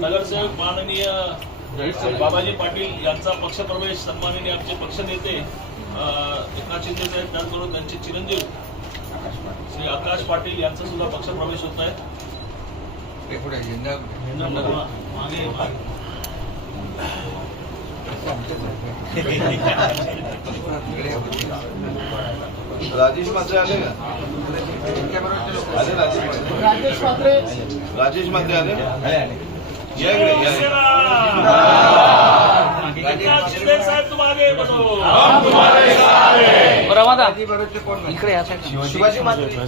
नगरसेवक माननीय बाबाजी पाटील यांचा पक्षप्रवेश सन्माननीय आमचे पक्षनेते एकनाथ शिंदे साहेब त्याचबरोबर त्यांचे चिरंजीव श्री आकाश पाटील यांचा सुद्धा पक्षप्रवेश होत आहे मागे. राजेश मात्रे आले का? आले राजेश मात्रे राजेश मात्रे आले? या इकडे या इकडे. शिवाजी मात्रे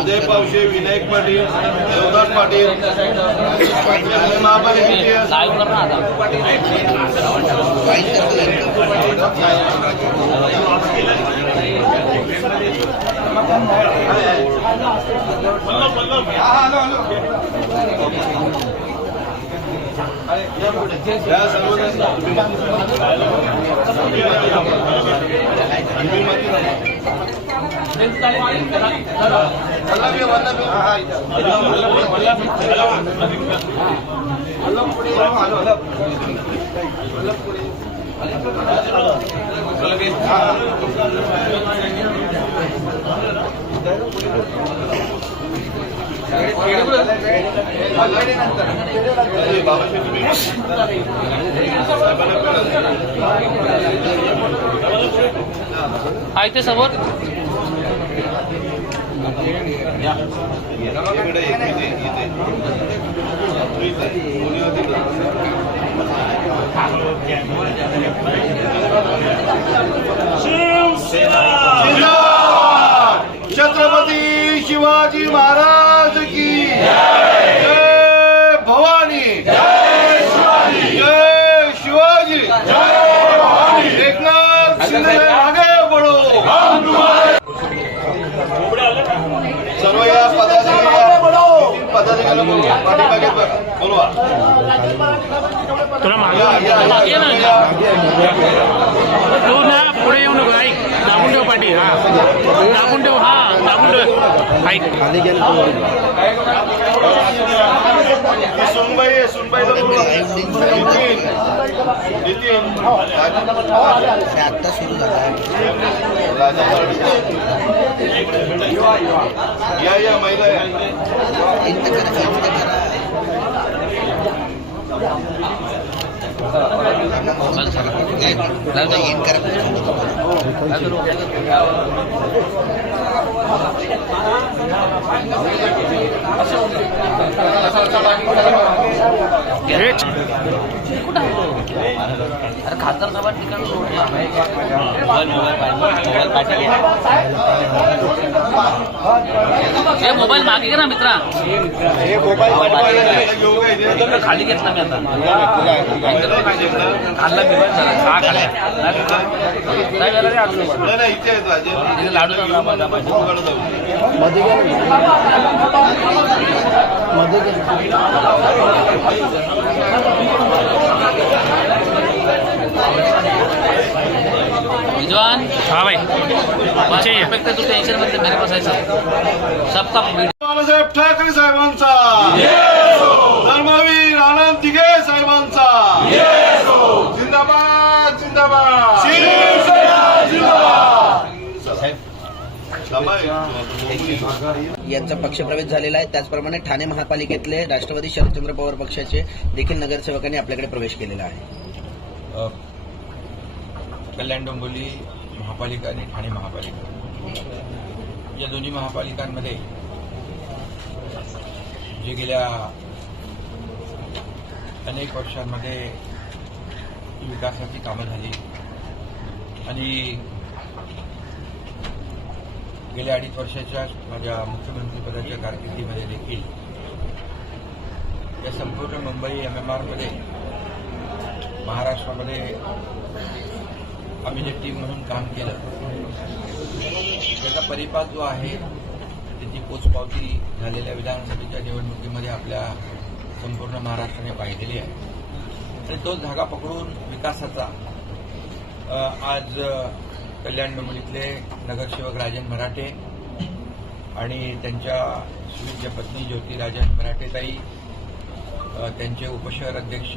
उदय पावशे विनायक पाटील देवदास पाटील आणि महापालिकेचे लाईव्ह समोर इकडे इथे इथे इथे कोणी होती का? शिवसेना! छत्रपती शिवाजी महाराज की जय भवानी जय शिवाजी एकनाथ शिंदे आगे बढ़ो सर्व या पदाधिकारी पदाधिकारी बोलवा पाठीमागे बोलवा या, या, या, मागे ये ना. या. तू ना पुढे येऊ नको ऐक दाबून ठेव पाठी हा दाबून ठेव हा दाबून ठेव ऐक ही सुनबाई आता सुरू झाला या या महिला करा अरे खासदार साहेब ठिकाण सोडलं मोबाईल हे मोबाईल मागे घे ना मित्रा? खाली घेतला मी आता. खाल्ला झाला. लाडू चालला माझा. विजवान हाँ भाई perfect है, तू टेंशनमध्ये मेरे पास है। सब सबका वीडियो बाबासाहेब ठाकरे साहेबांचा। धर्मवीर आनंद दिघे साहेबांचा। यांचा पक्षप्रवेश झालेला आहे. त्याचप्रमाणे ठाणे महापालिकेतले राष्ट्रवादी शरदचंद्र पवार पक्षाचे देखील नगरसेवकांनी आपल्याकडे प्रवेश केलेला आहे. कल्याण डोंबोली महापालिका आणि ठाणे महापालिका. या दोन्ही महापालिकांमध्ये जे गेल्या अनेक वर्षांमध्ये विकासाची कामं झाली आणि गेल्या अडीच वर्षाच्या माझ्या मुख्यमंत्रीपदाच्या कारकिर्दीमध्ये देखील या संपूर्ण मुंबई एम एम आरमध्ये महाराष्ट्रामध्ये आम्ही जे टीम म्हणून काम केलं त्याचा परिपाक जो आहे त्याची पोचपावती झालेल्या विधानसभेच्या निवडणुकीमध्ये आपल्या संपूर्ण महाराष्ट्राने पाहिलेली आहे. आणि तो धागा पकडून विकासाचा आज कल्याण डोंबिवलीतले नगरसेवक राजन मराठे आणि त्यांच्या सुविद्य पत्नी ज्योती राजन मराठेताई त्यांचे उपशहर अध्यक्ष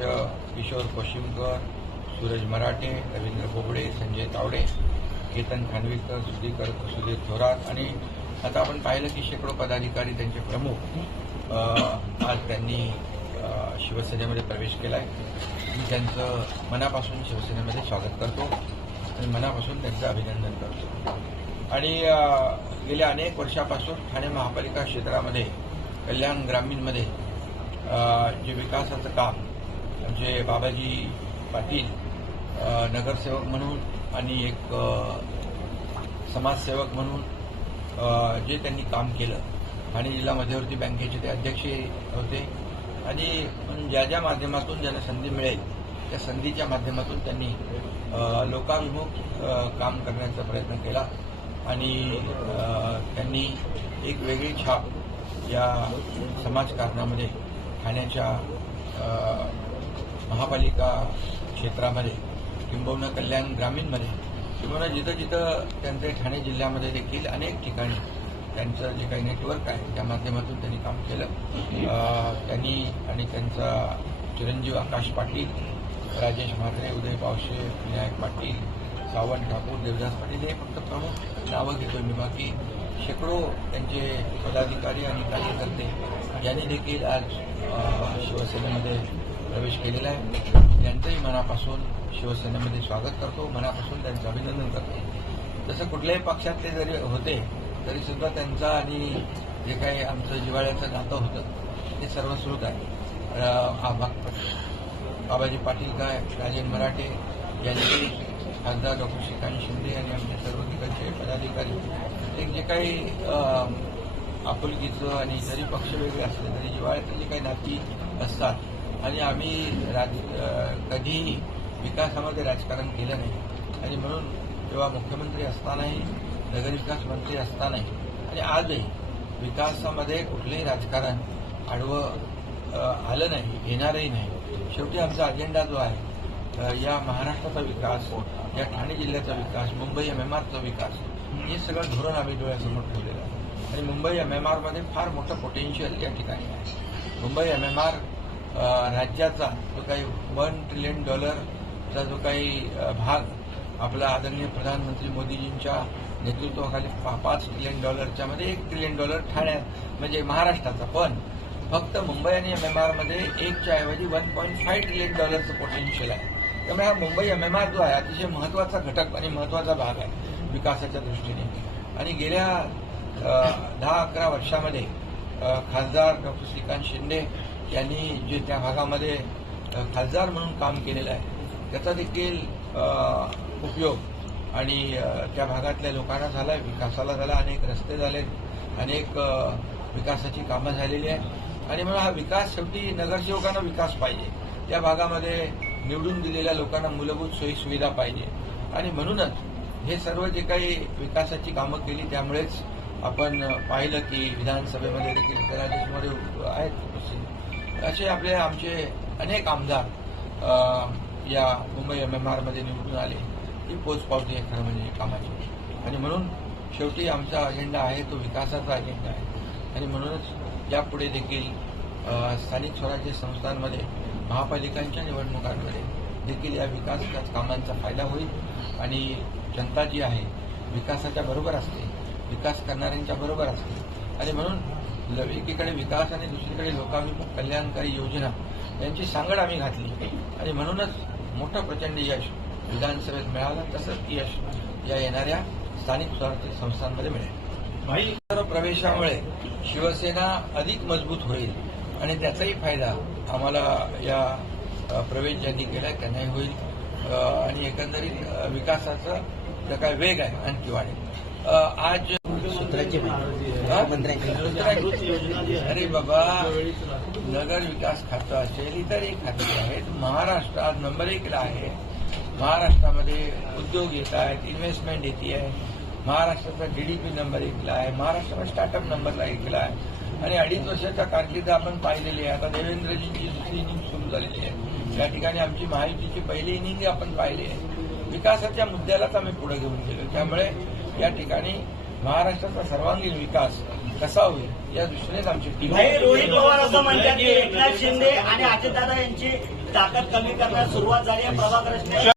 किशोर कोशिमकर सूरज मराठे रवींद्र बोबडे संजय तावडे केतन खानविलकर सुधीकर सुधीर थोरात आणि आता आपण पाहिलं की शेकडो पदाधिकारी त्यांचे प्रमुख आज त्यांनी शिवसेनेमध्ये प्रवेश केला आहे मी त्यांचं मनापासून शिवसेनेमध्ये स्वागत करतो. आणि मनापासून त्यांचं अभिनंदन करतो. आणि गेल्या अनेक वर्षापासून ठाणे महापालिका क्षेत्रामध्ये कल्याण ग्रामीणमध्ये जे विकासाचं काम म्हणजे बाबाजी पाटील नगरसेवक म्हणून आणि एक समाजसेवक म्हणून जे त्यांनी काम केलं ठाणे जिल्हा मध्यवर्ती बँकेचे ते अध्यक्ष होते. आणि ज्या ज्या माध्यमातून ज्यांना संधी मिळेल त्या संधीच्या माध्यमातून त्यांनी लोकाभिमुख काम करण्याचा प्रयत्न केला. आणि त्यांनी एक वेगळी छाप या समाजकारणामध्ये ठाण्याच्या महापालिका क्षेत्रामध्ये किंबहुना कल्याण ग्रामीणमध्ये किंबहुना जिथं जिथं त्यांचे ठाणे जिल्ह्यामध्ये देखील अनेक ठिकाणी त्यांचं जे काही नेटवर्क आहे त्या माध्यमातून त्यांनी काम केलं. त्यांनी आणि त्यांचा चिरंजीव आकाश पाटील राजेश म्हात्रे उदय पावशे विनायक पाटील सावंत ठाकूर देवदास पाटील हे फक्त प्रमुख नावं घेतो मी. बाकी शेकडो त्यांचे पदाधिकारी आणि कार्यकर्ते यांनी देखील आज शिवसेनेमध्ये प्रवेश केलेला आहे. त्यांचंही मनापासून शिवसेनेमध्ये स्वागत करतो मनापासून त्यांचं अभिनंदन करतो. जसं कुठल्याही पक्षातले जरी होते तरी सुद्धा त्यांचा आणि जे काही आमचं जिव्हाळ्याचं नातं होतं ते सर्वश्रुत आहे. बाबाजी पाटील काय राजेन मराठे यांनी खासदार डॉक्टर श्रीकांत शिंदे आणि आमचे सर्व तिकडचे पदाधिकारी. ते जे काही आपुलकीचं आणि जरी पक्ष वेगळे असले तरी जिव्हाळ्यातली जी काही नाती असतात. आणि आम्ही राज कधीही विकासामध्ये राजकारण केलं नाही. आणि म्हणून तेव्हा मुख्यमंत्री असतानाही नगरविकास मंत्री असतानाही आणि आजही विकासामध्ये कुठलंही राजकारण आडवं आलं नाही येणारही नाही. शेवटी आमचा अजेंडा जो आहे या महाराष्ट्राचा विकास या ठाणे जिल्ह्याचा विकास मुंबई एम एम आरचा विकास हे सगळं धोरण आम्ही डोळ्यासमोर ठेवलेलं आहे. आणि मुंबई एम एम आरमध्ये फार मोठं पोटेन्शियल या ठिकाणी आहे. मुंबई एम एम आर राज्याचा जो काही वन ट्रिलियन डॉलरचा जो काही भाग आपला आदरणीय प्रधानमंत्री मोदीजींच्या नेतृत्वाखाली पा- पाच ट्रिलियन डॉलरच्या मध्ये एक ट्रिलियन डॉलर ठाण्यात म्हणजे महाराष्ट्राचा. पण फक्त मुंबई आणि एम एम आरमध्ये एकच्या ऐवजी वन पॉईंट फाईव्ह ट्रिलियन डॉलरचं पोटेन्शियल आहे. त्यामुळे हा मुंबई एम एम आर जो आहे अतिशय महत्त्वाचा घटक आणि महत्त्वाचा भाग आहे विकासाच्या दृष्टीने. आणि गेल्या दहा अकरा वर्षामध्ये खासदार डॉक्टर श्रीकांत शिंदे यांनी जे त्या भागामध्ये खासदार म्हणून काम केलेलं आहे त्याचा देखील उपयोग आणि त्या भागातल्या लोकांना झाला विकासाला झाला अनेक रस्ते झाले अनेक विकासाची कामं झालेली आहेत. आणि म्हणून हा विकास शेवटी नगरसेवकांना विकास पाहिजे. त्या भागामध्ये निवडून दिलेल्या लोकांना मूलभूत सोयी सुविधा पाहिजे. आणि म्हणूनच हे सर्व जे काही विकासाची कामं केली त्यामुळेच आपण पाहिलं की विधानसभेमध्ये देखील राजेशमध्ये आहेत असे आपले आमचे अनेक आमदार या मुंबई एम एम आरमध्ये निवडून आले. ही पोचपावती आहे खरं म्हणजे कामाची आणि म्हणून शेवटी आमचा अजेंडा आहे तो विकासाचा अजेंडा आहे. आणि म्हणूनच यापुढे देखील स्थानिक स्वराज्य संस्थांमध्ये महापालिकांच्या निवडणुकांमध्ये देखील या विकास कामांचा फायदा होईल आणि जनता जी आहे विकासाच्या बरोबर असते विकास करणाऱ्यांच्या बरोबर असते. आणि म्हणून ल- एकीकडे विकास आणि दुसरीकडे लोकाभिमुख कल्याणकारी योजना यांची सांगड आम्ही घातली. आणि म्हणूनच मोठं प्रचंड यश विधानसभेत मिळालं तसंच यश या येणाऱ्या स्थानिक स्वराज्य संस्थांमध्ये मिळेल. भाई प्रवेशामुळे शिवसेना अधिक मजबूत होईल आणि त्याचाही फायदा आम्हाला या प्रवेश ज्यांनी केलाय त्यांनाही होईल. आणि एकंदरीत विकासाचा जो काय वेग आहे आणखी वाढेल. आज अरे बाबा नगर विकास खातं असेल इतरही खाते आहेत महाराष्ट्र आज नंबर एकला आहे. महाराष्ट्रामध्ये उद्योग येत आहेत इन्व्हेस्टमेंट येते आहे महाराष्ट्राचा जीडीपी नंबर एकला आहे महाराष्ट्राचा स्टार्टअप नंबरला एकला आहे. आणि अडीच वर्षाच्या कारकीर्द आपण पाहिलेली आहे. आता देवेंद्रजींची दुसरी इनिंग सुरू झालेली आहे. या ठिकाणी आमची महायुतीची पहिली इनिंग आपण पाहिली आहे. विकासाच्या मुद्द्यालाच आम्ही पुढे घेऊन गेलो. त्यामुळे या ठिकाणी महाराष्ट्राचा सर्वांगीण विकास कसा होईल या दृष्टीनेच आमची टीम रोहित पवार असं म्हणतात की एकनाथ शिंदे आणि अजितदादा यांची ताकद कमी करण्यास सुरुवात झाली आहे. प्रभाकरने